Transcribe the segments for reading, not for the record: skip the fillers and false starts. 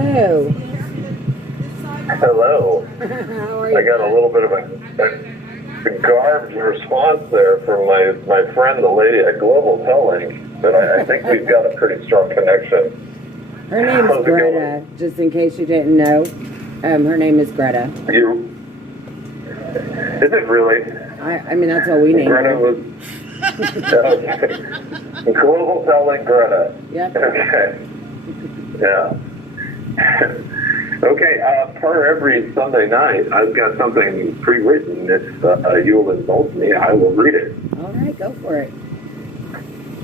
Hello. Hello. How are you? I got a little bit of a garbed response there from my friend, the lady at Global Telling, but I think we've got a pretty strong connection. Her name's How's it Greta, going? just in case you didn't know. Her name is Greta. You? Is it really? I mean, that's what we named Greta her. was... Okay. Global Telling Greta. Yep. Okay. Yeah. Okay, per every Sunday night, I've got something pre-written. If you'll indulge me, I will read it. All right, go for it.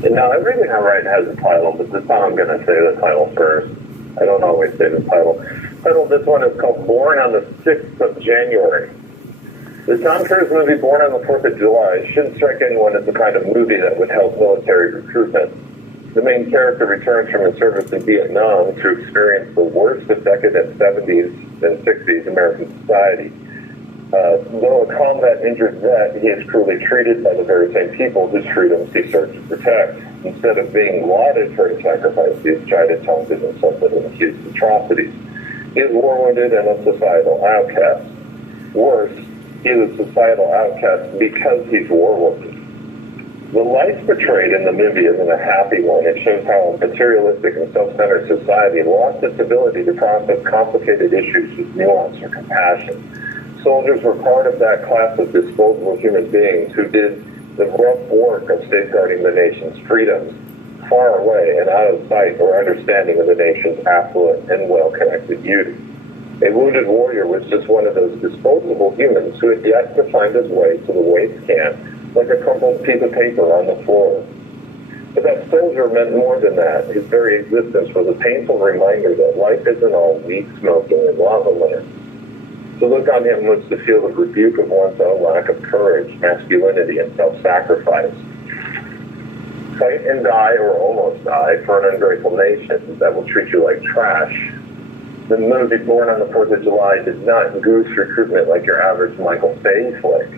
And now, everything I write has a title, but this time I'm going to say the title first. I don't always say the title. The title of this one is called Born on the 6th of January. The Tom Cruise movie Born on the 4th of July shouldn't strike anyone as the kind of movie that would help military recruitment. The main character returns from his service in Vietnam to experience the worst of decadent 70s and 60s American society. Though a combat-injured vet, he is cruelly treated by the very same people whose freedoms he served to protect. Instead of being lauded for his sacrifice, he is chided, taunted, insulted, and accused of atrocities. He is war-wounded and a societal outcast. Worse, he is a societal outcast because he's war-wounded. The life portrayed in the movie isn't a happy one. It shows how a materialistic and self-centered society lost its ability to process complicated issues with nuance or compassion. Soldiers were part of that class of disposable human beings who did the rough work of safeguarding the nation's freedoms, far away and out of sight or understanding of the nation's affluent and well-connected youth. A wounded warrior was just one of those disposable humans who had yet to find his way to the waste can, like a crumpled piece of paper on the floor. But that soldier meant more than that. His very existence was a painful reminder that life isn't all weed smoking and lava land. To look on him was to feel the rebuke of one's own lack of courage, masculinity, and self-sacrifice. Fight and die, or almost die, for an ungrateful nation that will treat you like trash. The movie Born on the 4th of July did not goose recruitment like your average Michael Bay flick,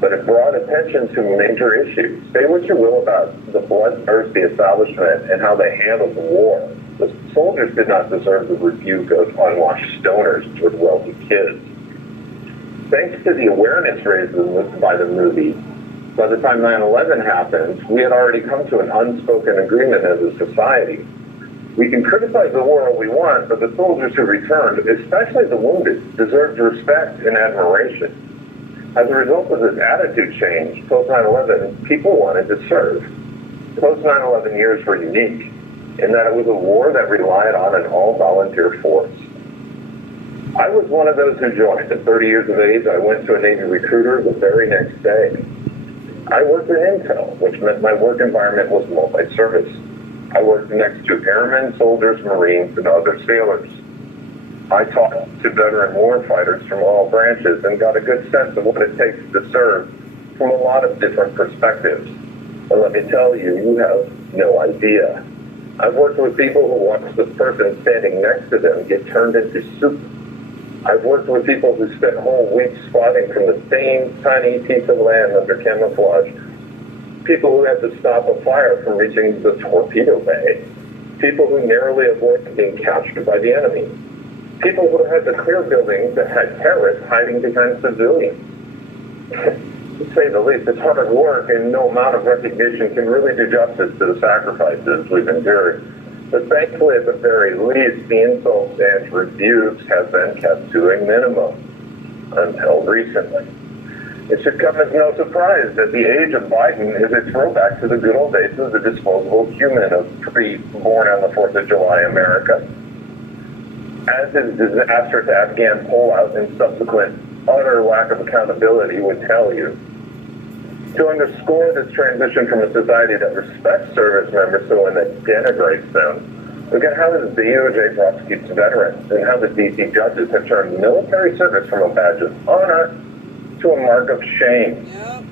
but it brought attention to major issues. Say what you will about the bloodthirsty establishment and how they handled the war. The soldiers did not deserve the rebuke of unwashed stoners toward wealthy kids. Thanks to the awareness raised by the movie, by the time 9/11 happened, we had already come to an unspoken agreement as a society. We can criticize the war all we want, but the soldiers who returned, especially the wounded, deserved respect and admiration. As a result of this attitude change, post 9/11, people wanted to serve. Post 9/11 years were unique in that it was a war that relied on an all-volunteer force. I was one of those who joined. At 30 years of age, I went to a Navy recruiter the very next day. I worked in Intel, which meant my work environment was multi-service. I worked next to airmen, soldiers, Marines, and other sailors. I talked to veteran warfighters from all branches and got a good sense of what it takes to serve from a lot of different perspectives. And let me tell you, you have no idea. I've worked with people who watch the person standing next to them get turned into soup. I've worked with people who spent whole weeks spotting from the same tiny piece of land under camouflage. People who had to stop a fire from reaching the torpedo bay. People who narrowly avoided being captured by the enemy. People who had to clear buildings that had terrorists hiding behind civilians. To say the least, it's hard work, and no amount of recognition can really do justice to the sacrifices we've endured. But thankfully, at the very least, the insults and rebukes have been kept to a minimum until recently. It should come as no surprise that the age of Biden is a throwback to the good old days of the disposable human of pre-born on the 4th of July America. As his disaster to Afghan pullout and subsequent utter lack of accountability would tell you. To underscore this transition from a society that respects service members to one that denigrates them, look at how the DOJ prosecutes veterans and how the D.C. judges have turned military service from a badge of honor to a mark of shame. Yep.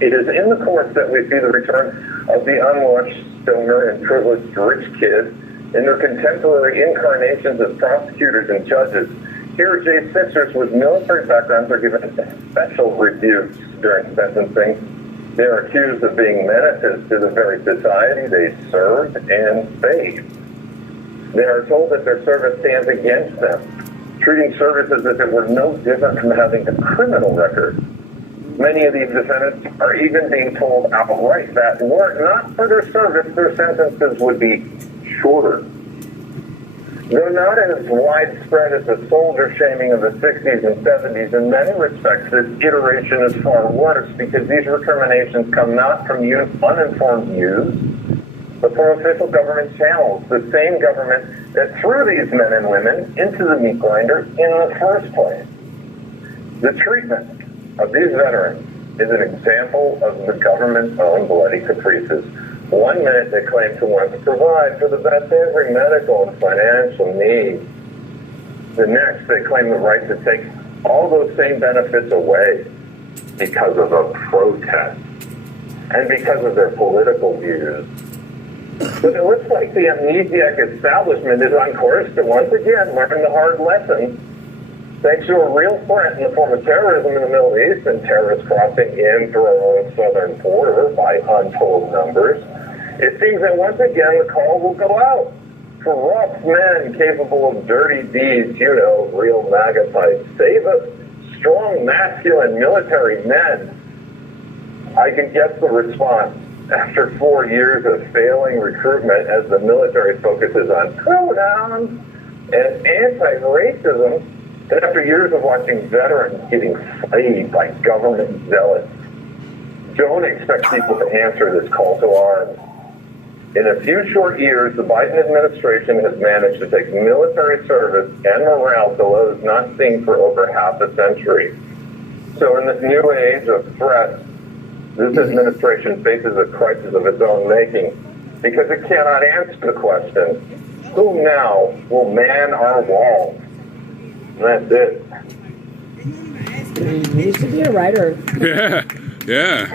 It is in the courts that we see the return of the unwashed stoner and privileged rich kid in their contemporary incarnations as prosecutors and judges. Here, J6ers with military backgrounds are given special rebukes during sentencing. They are accused of being menaces to the very society they served and saved. They are told that their service stands against them, treating service as if it were no different from having a criminal record. Many of these defendants are even being told outright that were it not for their service, their sentences would be shorter. Though not as widespread as the soldier shaming of the 60s and 70s, in many respects this iteration is far worse because these recriminations come not from uninformed youths, but from official government channels, the same government that threw these men and women into the meat grinder in the first place. The treatment of these veterans is an example of the government's own bloody caprices. 1 minute they claim to want to provide for the vets every medical and financial need. The next they claim the right to take all those same benefits away because of a protest and because of their political views. But it looks like the amnesiac establishment is on course to once again learn the hard lesson. Thanks to a real threat in the form of terrorism in the Middle East and terrorists crossing in through our own southern border by untold numbers, it seems that once again the call will go out for rough men capable of dirty deeds, real MAGA types. Save us, strong, masculine, military men. I can guess the response. After 4 years of failing recruitment as the military focuses on pronouns and anti-racism, and after years of watching veterans getting slayed by government zealots, don't expect people to answer this call to arms. In a few short years, the Biden administration has managed to take military service and morale to lows not seen for over half a century. So in this new age of threats, this administration faces a crisis of its own making because it cannot answer the question, who now will man our walls? And that's it. You should be a writer. Yeah.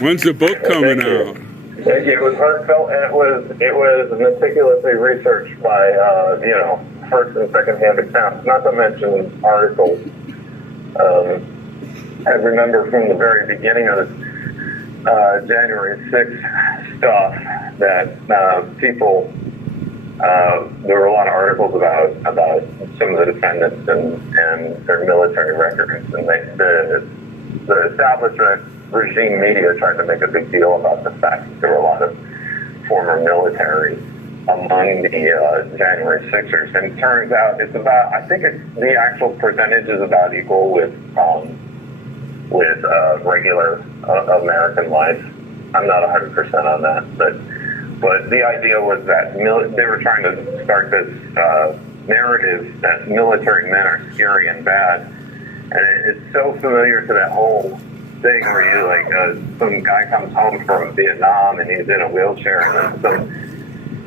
When's the book coming out? Thank you. It was heartfelt, and it was meticulously researched by first and second hand accounts, not to mention articles. I remember from the very beginning of this January 6th stuff that people. There were a lot of articles about some of the defendants and their military records, and the establishment regime media tried to make a big deal about the fact that there were a lot of former military among the January 6ers, and it turns out the actual percentage is about equal with regular American life. I'm not 100% on that, but the idea was that they were trying to start this narrative that military men are scary and bad, and it's so familiar to that whole thing where some guy comes home from Vietnam and he's in a wheelchair, and then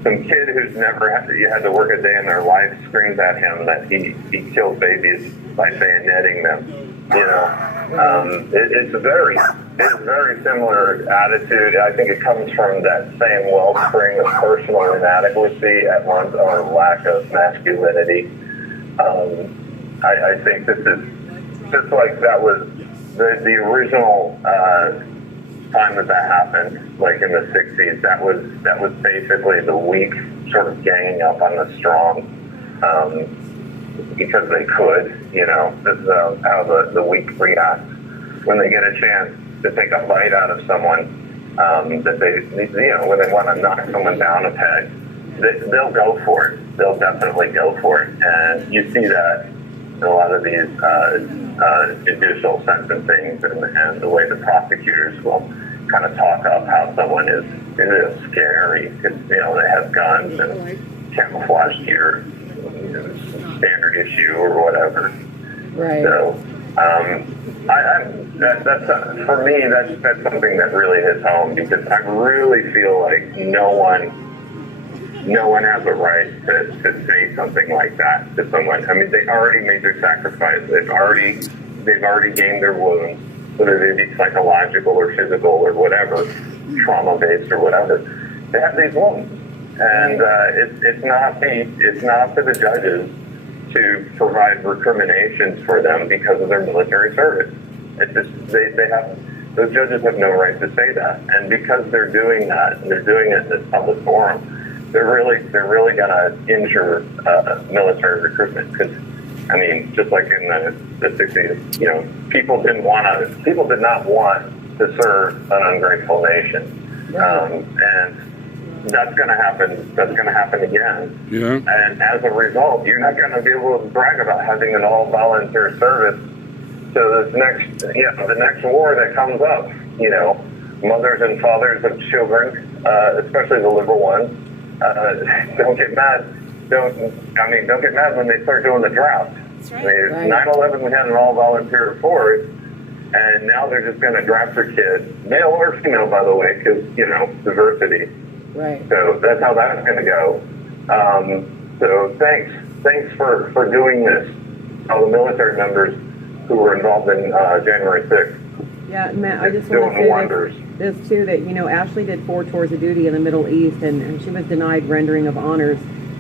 some kid who's never had to work a day in their life screams at him that he kills babies by bayoneting them. It's a very similar attitude. I think it comes from that same wellspring of personal inadequacy at one's own lack of masculinity. I think this is just like that was the original time that happened, like in the 60s. That was basically the weak sort of ganging up on the strong. Because they could, this is how the weak react when they get a chance to take a bite out of someone that they, when they want to knock someone down a peg, they'll go for it. They'll definitely go for it, and you see that in a lot of these judicial sentencings and the way the prosecutors will kind of talk up how someone is scary because they have guns and camouflage gear. Standard issue or whatever. Right. So, that's for me. That's something that really hits home because I really feel like no one has a right to say something like that to someone. I mean, they already made their sacrifice. They've already gained their wounds, whether they be psychological or physical or whatever, trauma based or whatever. They have these wounds. And it's not for the judges to provide recriminations for them because of their military service. It's just those judges have no right to say that. And because they're doing that, and they're doing it in this public forum, they're really going to injure military recruitment because, I mean, just like in the 60s, you know, people did not want to serve an ungrateful nation, and that's going to happen. That's going to happen again. Yeah. And as a result, you're not going to be able to brag about having an all-volunteer service. So the next war that comes up, you know, mothers and fathers of children, especially the liberal ones, don't get mad. Don't get mad when they start doing the draft. That's I right. mean, 9/11 we had an all-volunteer force, and now they're just going to draft their kids, male or female, by the way, because you know diversity. Right. So that's how that's going to go. So thanks for doing this. All the military members who were involved in January 6th. Yeah, Matt, I just want to Doing wonders. say this too, that, you know, Ashley did 4 tours of duty in the Middle East, and she was denied rendering of honors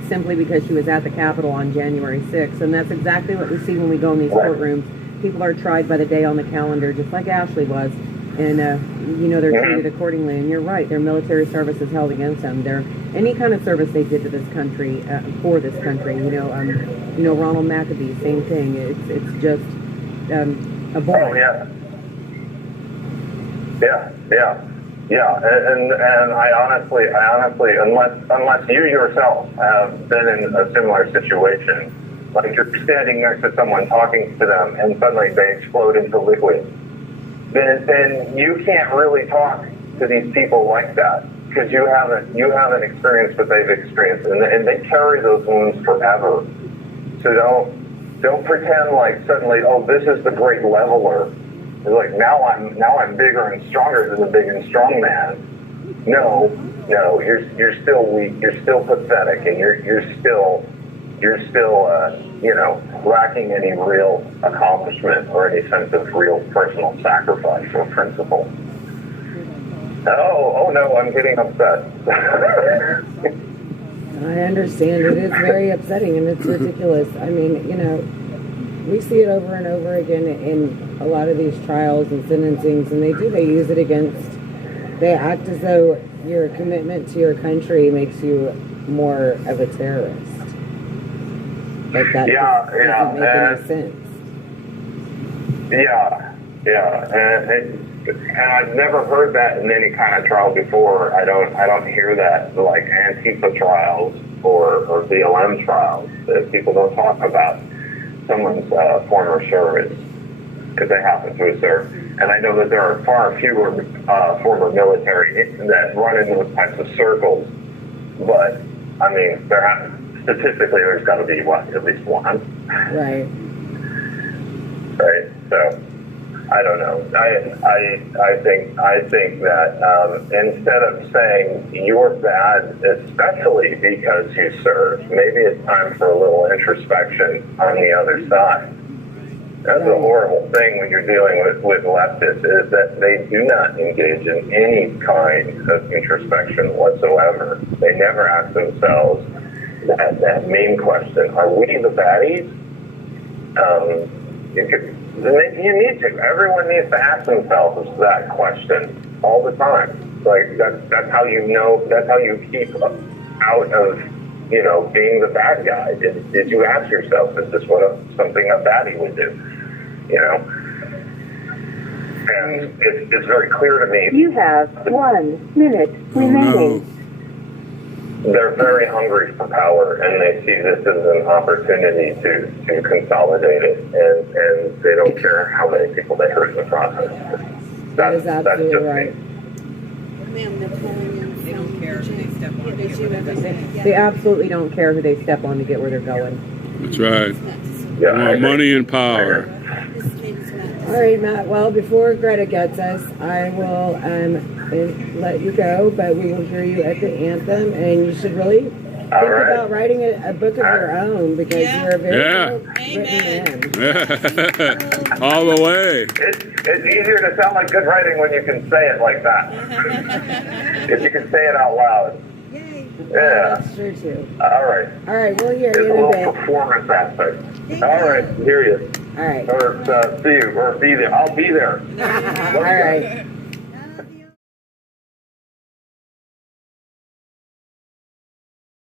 simply because she was at the Capitol on January 6th. And that's exactly what we see when we go in these courtrooms. People are tried by the day on the calendar, just like Ashley was. And, you know, they're treated accordingly. And you're right, their military service is held against them. Any kind of service they did to this country, for this country, you know, Ronald McAbee, same thing. It's just abhorrent. Oh, yeah. And I honestly, unless you yourself have been in a similar situation, like you're standing next to someone talking to them and suddenly they explode into liquid, then you can't really talk to these people like that because you haven't experienced what they've experienced, and they carry those wounds forever. So don't pretend like suddenly, oh, this is the great leveler. It's like now I'm bigger and stronger than the big and strong man. No, you're still weak. You're still pathetic, and you're still you know, lacking any real accomplishment or any sense of real personal sacrifice or principle. Oh no, I'm getting upset. I understand. It is very upsetting and it's ridiculous. I mean, you know, we see it over and over again in a lot of these trials and sentencings, and they use it against, they act as though your commitment to your country makes you more of a terrorist. Like that doesn't make any sense. And I've never heard that in any kind of trial before. I don't hear that like Antifa trials or BLM trials. People don't talk about someone's former service because they happen to have served. And I know that there are far fewer former military that run in those types of circles. But I mean, statistically, there's got to be at least one. Right. Right. So I don't know. I think that instead of saying you're bad, especially because you served, maybe it's time for a little introspection on the other side. That's a horrible thing when you're dealing with leftists, is that they do not engage in any kind of introspection whatsoever. They never ask themselves that main question: are we the baddies? You need to. Everyone needs to ask themselves that question all the time. Like that's how you know. That's how you keep out of being the bad guy. Did you ask yourself, is this something a baddie would do? And it's very clear to me. You have 1 minute remaining. They're very hungry for power, and they see this as an opportunity to consolidate it, and they don't care how many people they hurt in the process. That is absolutely right. They don't care who they step on to get where they're going. They absolutely don't care who they step on to get where they're going. That's right. Yeah, They want money and power. All right, Matt. Well, before Greta gets us, I will let you go, but we will hear you at the anthem, and you should really think about writing a book of your own, because you're a very well-written man. All the way. It's easier to sound like good writing when you can say it like that. If you can say it out loud. Yeah. That's true, too. All right. All right, we'll hear It's a you in a little bit. performance aspect. All right, hear you. All right. Or see you, or be there. I'll be there. All right.